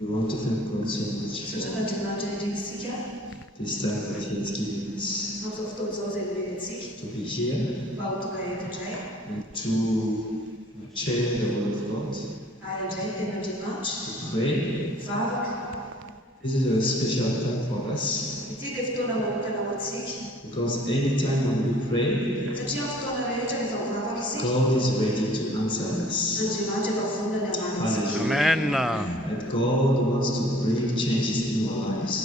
We want to thank God so much for this time that He has given us to be here and to share the Word of God, to pray. This is a special time for us because anytime when we pray, God is ready to answer us. Amen. And God wants to bring changes in our lives.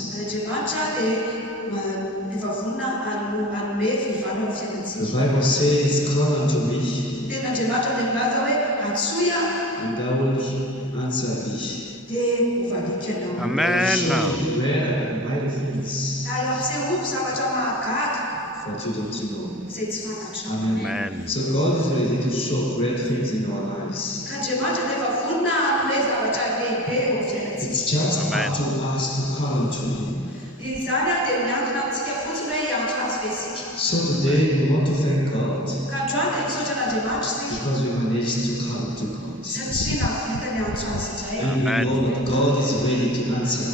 The Bible says, "Call unto me, and I will answer thee." Amen. Rare and mighty things for children to know. Amen. So God is ready to show great things in our lives. It's just up to us to come unto Him. So today we want to thank God because we managed to come to God. And we know that God is ready to answer.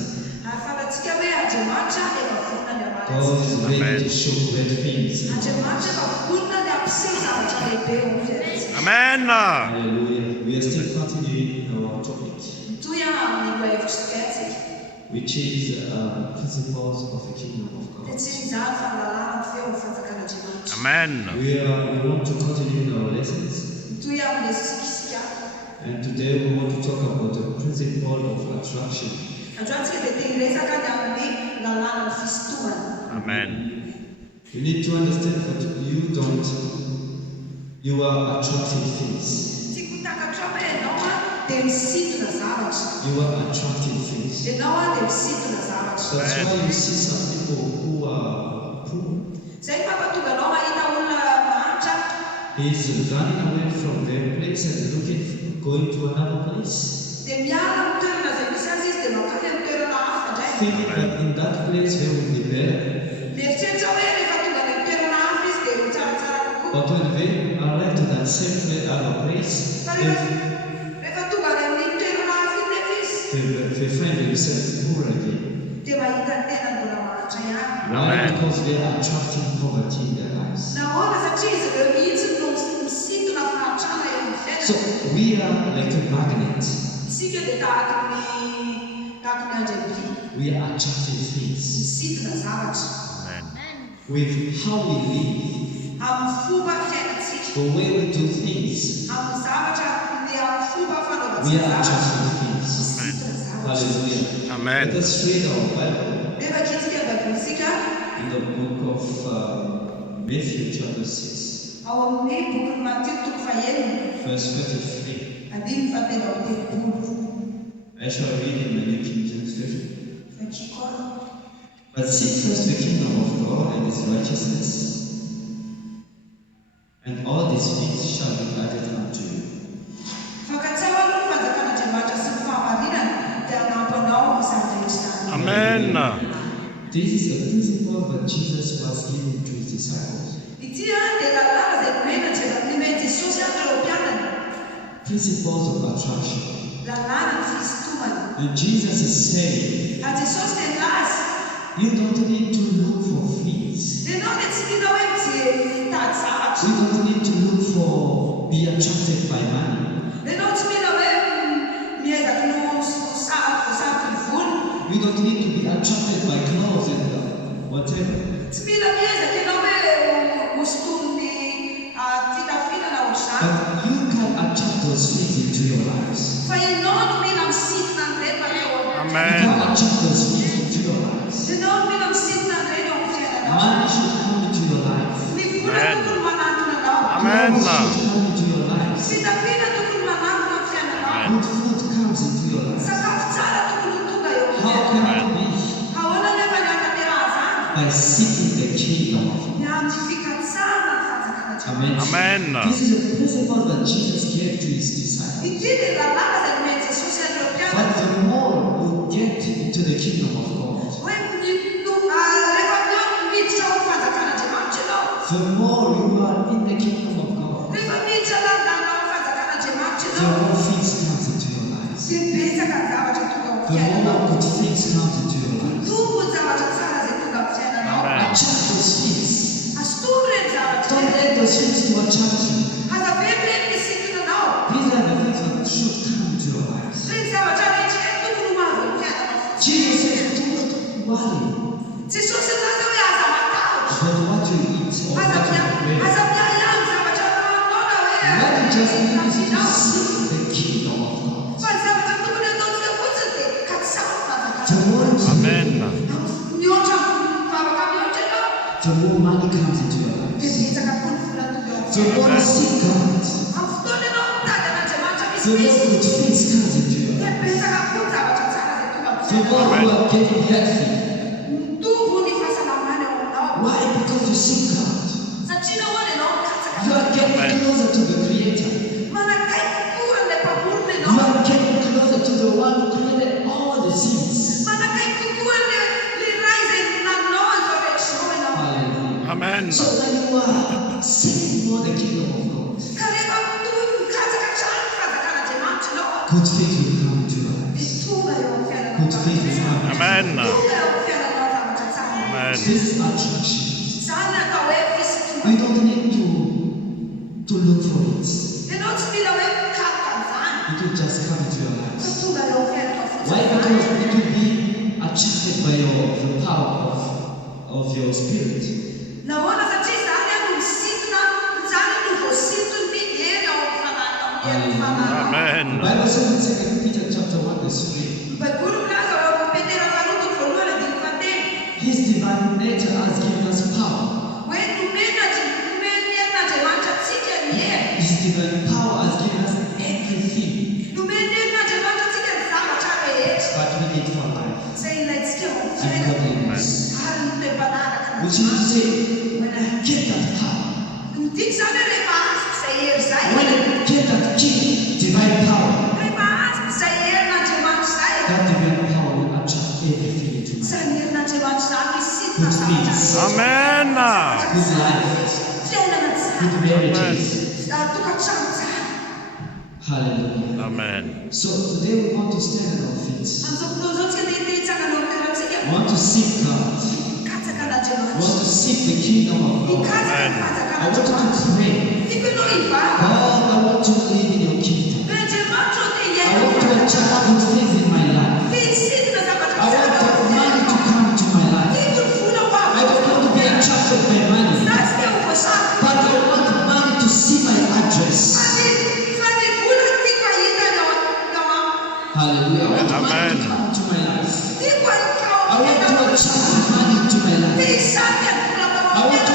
God is ready to show great things in our lives. Amen. Hallelujah. We are still continuing our topic, which is principles of the kingdom of God. Amen. We want to continue in our lessons, and today we want to talk about the principle of attraction. Amen. You need to understand that you are attracting things. You are attracting things. That's why you see some people who are poor. He's running away from their place and going to another place. Thinking that in that place they will be better. But when they arrive to that same other place, they find themselves poor again. Why? Because they are attracting poverty in their lives. So we are like a magnet. We are attracting things. Amen. With how we live, the way we do things, we are attracting things. Hallelujah. Amen. Let us read our Bible in the book of Matthew chapter 6, verse 23. I shall read in the New King James Version. But seek first the kingdom of God and His righteousness, and all these things shall be added unto you. Amen. This is a principle that Jesus was giving to His disciples. Principles of attraction. And Jesus is saying, you don't need to look for things. You don't need to look for, be attracted by money. You don't need to be attracted by clothes and whatever. But you can attract those things into your lives. Amen. You can attract those things into your lives. Money should come into your life. Amen. Amen. Should come into your lives. Good food comes into your life. How can it be? By seeking the kingdom of God. Amen. Amen. This is a principle that Jesus gave to His disciples. But the more you get into the kingdom of God, the more you are in the kingdom of God, the more things comes into your lives. The more good things come into your life. Attract those things. Don't let those things to attract you. These are the things that should come into your life. Jesus says, do not worry about what you eat or what you wear. What you just need is to seek the kingdom of God. Amen. The more money comes into your life. The more you seek God. The more good things comes into your life. The more you are getting healthy. Why? Because you seek God. You are getting closer to the Creator. You are getting closer to the one who created all the things. Amen. So when you are seeking for the kingdom of God, good things will come to your life. Good things will come. Amen. Amen. This attraction, we don't need to look for it. It will just come into your life. Why? Because it will be attracted by the power of your spirit. Amen. The Bible says in 2 Peter chapter 1 verse 3. His divine nature has given us power. His divine power has given us everything. But we need for life. And godliness. Which means to say, when I get that power, when I get that key, divine power, that divine power will attract everything into my life. Good things, Amen. good life, good marriages. Hallelujah. Amen. So today we want to stand on our feet. We want to seek God. We want to seek the kingdom of God. I want you to pray. God, I want to live in your kingdom. I want to attract good things in my life. I want the money to come to my life. I don't want to be attracted by money, but I want money to see my address. Hallelujah. I want money to come to my life. I want to attract money to my life. I want